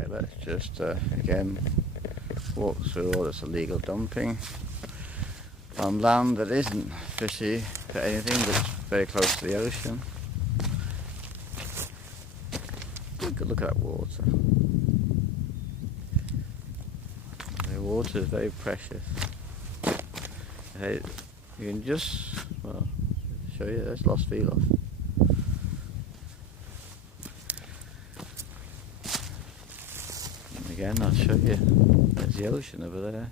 Okay, let's just again walk through all this illegal dumping on land that isn't fishy for anything, but it's very close to the ocean. Take a look at that water. The water is very precious. You can just, well, show you, there's Los Vilos. And again, I'll show you, there's the ocean over there.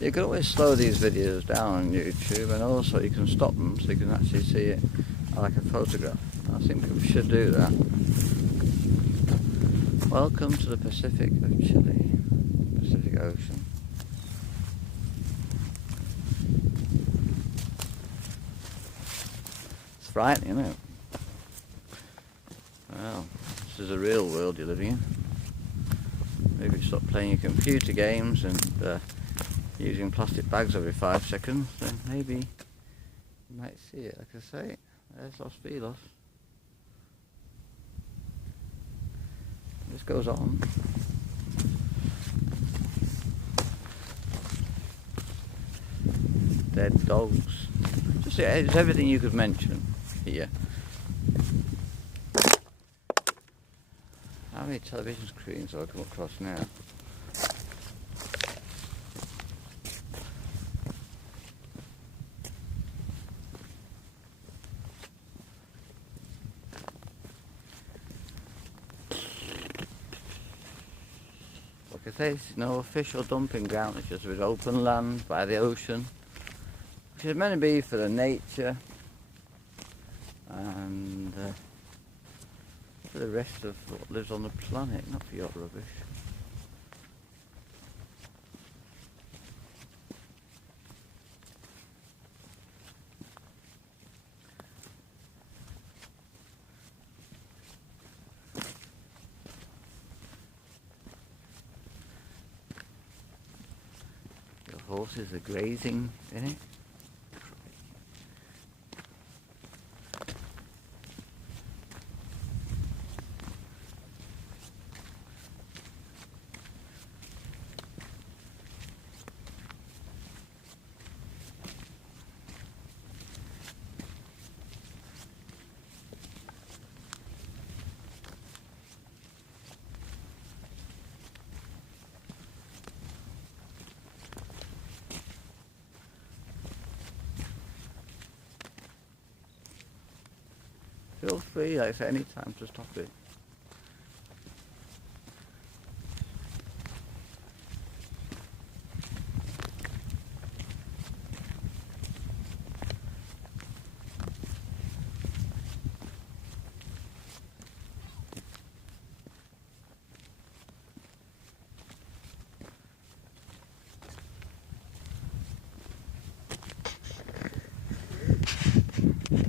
You can always slow these videos down on YouTube, and also you can stop them so you can actually see it like a photograph. I think we should do that. Welcome to the Pacific of Chile, Pacific Ocean. It's frightening, isn't it? Well, this is the real world you're living in. Maybe stop playing your computer games and using plastic bags every 5 seconds, then maybe you might see it. Like I say, there's Los Vilos. This goes on. Dead dogs. Just it's everything you could mention here. How many television screens have I come across now? There's no official dumping ground, it's just with open land by the ocean, which is meant to be for the nature and for the rest of what lives on the planet, not for your rubbish. Horses are grazing in it. Feel free, like I say, any time to stop it.